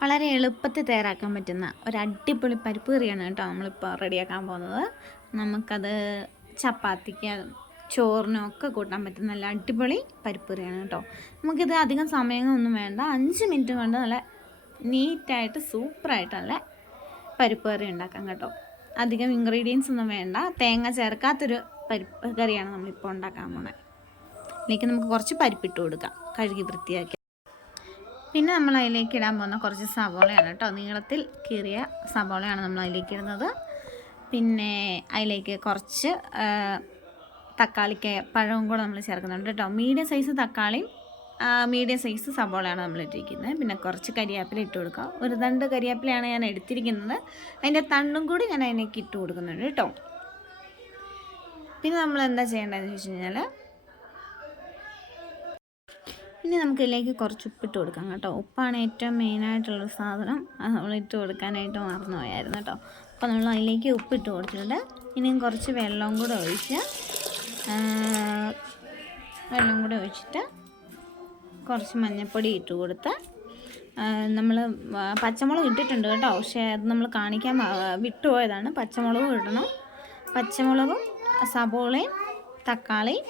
വളരെ എളുപ്പത്തിൽ തയ്യാറാക്കാൻ പറ്റുന്ന ഒരു അടിപൊളി പരിപ്പ് കറിയാണ് കേട്ടോ നമ്മളിപ്പോൾ റെഡിയാക്കാൻ പോകുന്നത്. നമുക്കത് ചപ്പാത്തിക്ക് ചോറിനൊക്കെ കൂട്ടാൻ പറ്റുന്ന നല്ല അടിപൊളി പരിപ്പ് കറിയാണ് കേട്ടോ. നമുക്കിത് അധികം സമയമൊന്നും വേണ്ട, 5 മിനിറ്റ് കൊണ്ട് നല്ല നീറ്റായിട്ട് സൂപ്പറായിട്ട് നല്ല പരിപ്പ് കറി ഉണ്ടാക്കാം കേട്ടോ. അധികം ഇൻഗ്രീഡിയൻസ് ഒന്നും വേണ്ട, തേങ്ങ ചേർക്കാത്തൊരു പരിപ്പ് കറിയാണ് നമ്മളിപ്പോൾ ഉണ്ടാക്കാൻ പോകുന്നത്. ഇതിലേക്ക് നമുക്ക് കുറച്ച് പരിപ്പിട്ട് കൊടുക്കാം, കഴുകി വൃത്തിയാക്കി. പിന്നെ നമ്മൾ അതിലേക്ക് ഇടാൻ പോകുന്ന കുറച്ച് സവോളയാണ് കേട്ടോ, നീളത്തിൽ കീറിയ സവോളയാണ് നമ്മൾ അതിലേക്ക് ഇടുന്നത്. പിന്നെ അതിലേക്ക് കുറച്ച് തക്കാളിക്ക് പഴവും കൂടെ നമ്മൾ ചേർക്കുന്നുണ്ട് കേട്ടോ. മീഡിയം സൈസ് തക്കാളിയും മീഡിയം സൈസ് സവോളയാണ് നമ്മൾ ഇട്ടിരിക്കുന്നത്. പിന്നെ കുറച്ച് കരിവേപ്പില ഇട്ട് കൊടുക്കുക. ഒരു തണ്ട് കരിവേപ്പിലയാണ് ഞാൻ എടുത്തിരിക്കുന്നത്, അതിൻ്റെ തണ്ടും കൂടി ഞാൻ അതിലേക്ക് ഇട്ട് കൊടുക്കുന്നുണ്ട് കേട്ടോ. പിന്നെ നമ്മൾ എന്താ ചെയ്യേണ്ടതെന്ന് വെച്ച് കഴിഞ്ഞാൽ, ഇനി നമുക്കിതിലേക്ക് കുറച്ച് ഉപ്പിട്ട് കൊടുക്കാം കേട്ടോ. ഉപ്പാണ് ഏറ്റവും മെയിനായിട്ടുള്ളൊരു സാധനം, അത് നമ്മൾ ഇട്ട് കൊടുക്കാനായിട്ട് മറന്നു പോയായിരുന്നു കേട്ടോ. അപ്പോൾ നമ്മൾ അതിലേക്ക് ഉപ്പിട്ട് കൊടുത്തിട്ടുണ്ട്. ഇനിയും കുറച്ച് വെള്ളം കൂടെ ഒഴിച്ചിട്ട് കുറച്ച് മഞ്ഞൾപ്പൊടി ഇട്ട് കൊടുത്ത്, നമ്മൾ പച്ചമുളക് ഇട്ടിട്ടുണ്ട് കേട്ടോ, പക്ഷേ അത് നമ്മൾ കാണിക്കാൻ വിട്ടുപോയതാണ്. പച്ചമുളകും ഇടണം. പച്ചമുളകും സവോളയും തക്കാളിയും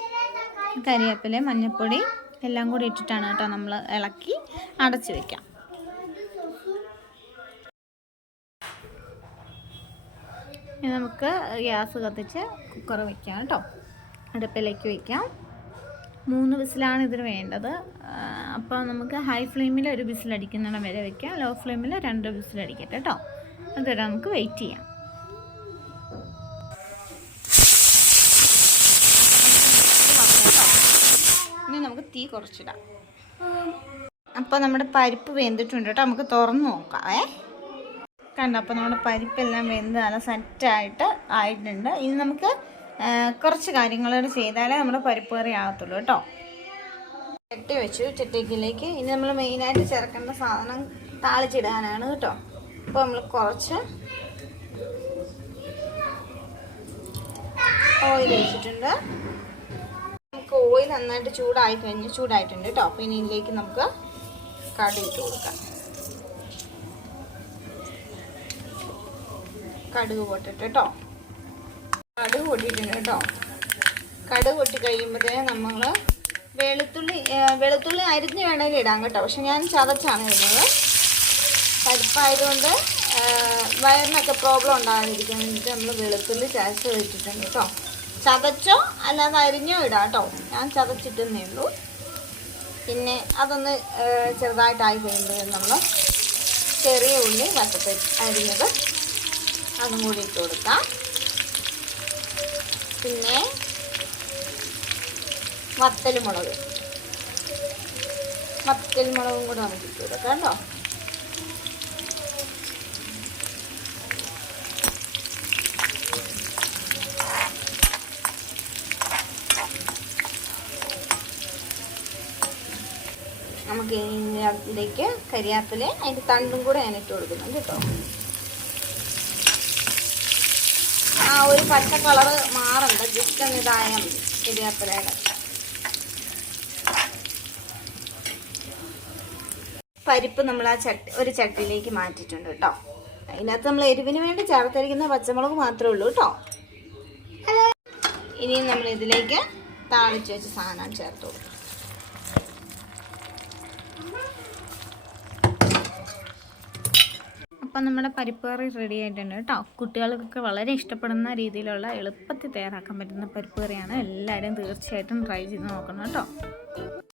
കരിവേപ്പിലയും മഞ്ഞൾപ്പൊടി എല്ലാം കൂടി ഇട്ടിട്ടാണ് കേട്ടോ നമ്മൾ ഇളക്കി അടച്ച് വയ്ക്കാം. ഇനി നമുക്ക് ഗ്യാസ് കത്തിച്ച് കുക്കർ വയ്ക്കാം കേട്ടോ. അടുപ്പിലേക്ക് വയ്ക്കാം. 3 വിസിലാണ് ഇതിന് വേണ്ടത്. അപ്പോൾ നമുക്ക് ഹൈ ഫ്ലെയിമിൽ ഒരു വിസിലടിക്കുന്നിടം വരെ വയ്ക്കാം, ലോ ഫ്ലെയിമിൽ 2 വിസിലടിക്കട്ടെ കേട്ടോ. അതുവരെ നമുക്ക് വെയിറ്റ് ചെയ്യാം. ഇനി നമുക്ക് തീ കുറച്ചിടാം. അപ്പോൾ നമ്മുടെ പരിപ്പ് വെന്തിട്ടുണ്ട് കേട്ടോ, നമുക്ക് തുറന്ന് നോക്കാം. കണ്ടോ, അപ്പോൾ നമ്മുടെ പരിപ്പെല്ലാം വെന്ത് നല്ല സെറ്റായിട്ട് ആയിട്ടുണ്ട്. ഇനി നമുക്ക് കുറച്ച് കാര്യങ്ങളോട് ചെയ്താലേ നമ്മുടെ പരിപ്പ് കറി ആകത്തുള്ളൂ കേട്ടോ. ചട്ടി വെച്ചു, ചട്ടിക്കിലേക്ക് ഇനി നമ്മൾ മെയിനായിട്ട് ചേർക്കേണ്ട സാധനം താളിച്ചിടാനാണ് കേട്ടോ. അപ്പോൾ നമ്മൾ കുറച്ച് ഓയിൽ ഒഴിച്ചിട്ടുണ്ട്. നമുക്ക് ഓയിൽ നന്നായിട്ട് ചൂടായിട്ടുണ്ട് കേട്ടോ. അപ്പോൾ ഇനി ഇതിലേക്ക് നമുക്ക് കടുക് ഇട്ട് കൊടുക്കാം. കടുക് പൊട്ടിട്ട് കേട്ടോ, കടുക് പൊട്ടിയിട്ടുണ്ട് കേട്ടോ. കടുക് പൊട്ടി കഴിയുമ്പോഴത്തേന് നമ്മൾ വെളുത്തുള്ളി അരിഞ്ഞ് വേണമെങ്കിൽ ഇടാം കേട്ടോ, പക്ഷെ ഞാൻ ചതച്ചാണ് ഇടുന്നത്. പരിപ്പായതുകൊണ്ട് വയറിനൊക്കെ പ്രോബ്ലം ഉണ്ടാകാതിരിക്കാൻ വേണ്ടിയിട്ട് നമ്മൾ വെളുത്തുള്ളി ചതച്ച് വെച്ചിട്ടുണ്ട് കേട്ടോ. ചതച്ചോ അല്ലാതെ അരിഞ്ഞോ ഇടാം കേട്ടോ, ഞാൻ ചതച്ചിട്ടെന്നേ ഉള്ളൂ. പിന്നെ അതൊന്ന് ചെറുതായിട്ടായി കഴിയുമ്പോൾ നമ്മൾ ചെറിയ ഉള്ളി വട്ടത്ത് അരിഞ്ഞത് അതും കൂടി ഇട്ട് കൊടുക്കാം. പിന്നെ വത്തൽമുളകും കൂടെ നമുക്ക് ഇട്ട് കൊടുക്കാം കേട്ടോ. നമുക്ക് ഇതിലേക്ക് കരിവേപ്പില അതിൻ്റെ തണ്ടും കൂടെ ഞാൻ ഇട്ട് കൊടുക്കുന്നുണ്ട് കേട്ടോ. ഒരു പച്ച കളറ് മാറണ്ട, ജസ്റ്റ് ഒന്ന് ഇതായാൽ മതി കരിവേപ്പിലയുടെ. പരിപ്പ് നമ്മൾ ഒരു ചട്ടിയിലേക്ക് മാറ്റിയിട്ടുണ്ട് കേട്ടോ. അതിനകത്ത് നമ്മൾ എരിവിന് വേണ്ടി ചേർത്തിരിക്കുന്ന പച്ചമുളക് മാത്രമേ ഉള്ളൂ കേട്ടോ. ഇനിയും നമ്മൾ ഇതിലേക്ക് താളിച്ച് വെച്ച സാധനം ചേർത്ത് കൊടുക്കും. അപ്പം നമ്മുടെ പരിപ്പ് കറി റെഡി ആയിട്ടുണ്ട് കേട്ടോ. കുട്ടികൾക്കൊക്കെ വളരെ ഇഷ്ടപ്പെടുന്ന രീതിയിലുള്ള എളുപ്പത്തിൽ തയ്യാറാക്കാൻ പറ്റുന്ന പരിപ്പ് കറിയാണ്. എല്ലാവരും തീർച്ചയായിട്ടും ട്രൈ ചെയ്ത് നോക്കണം കേട്ടോ.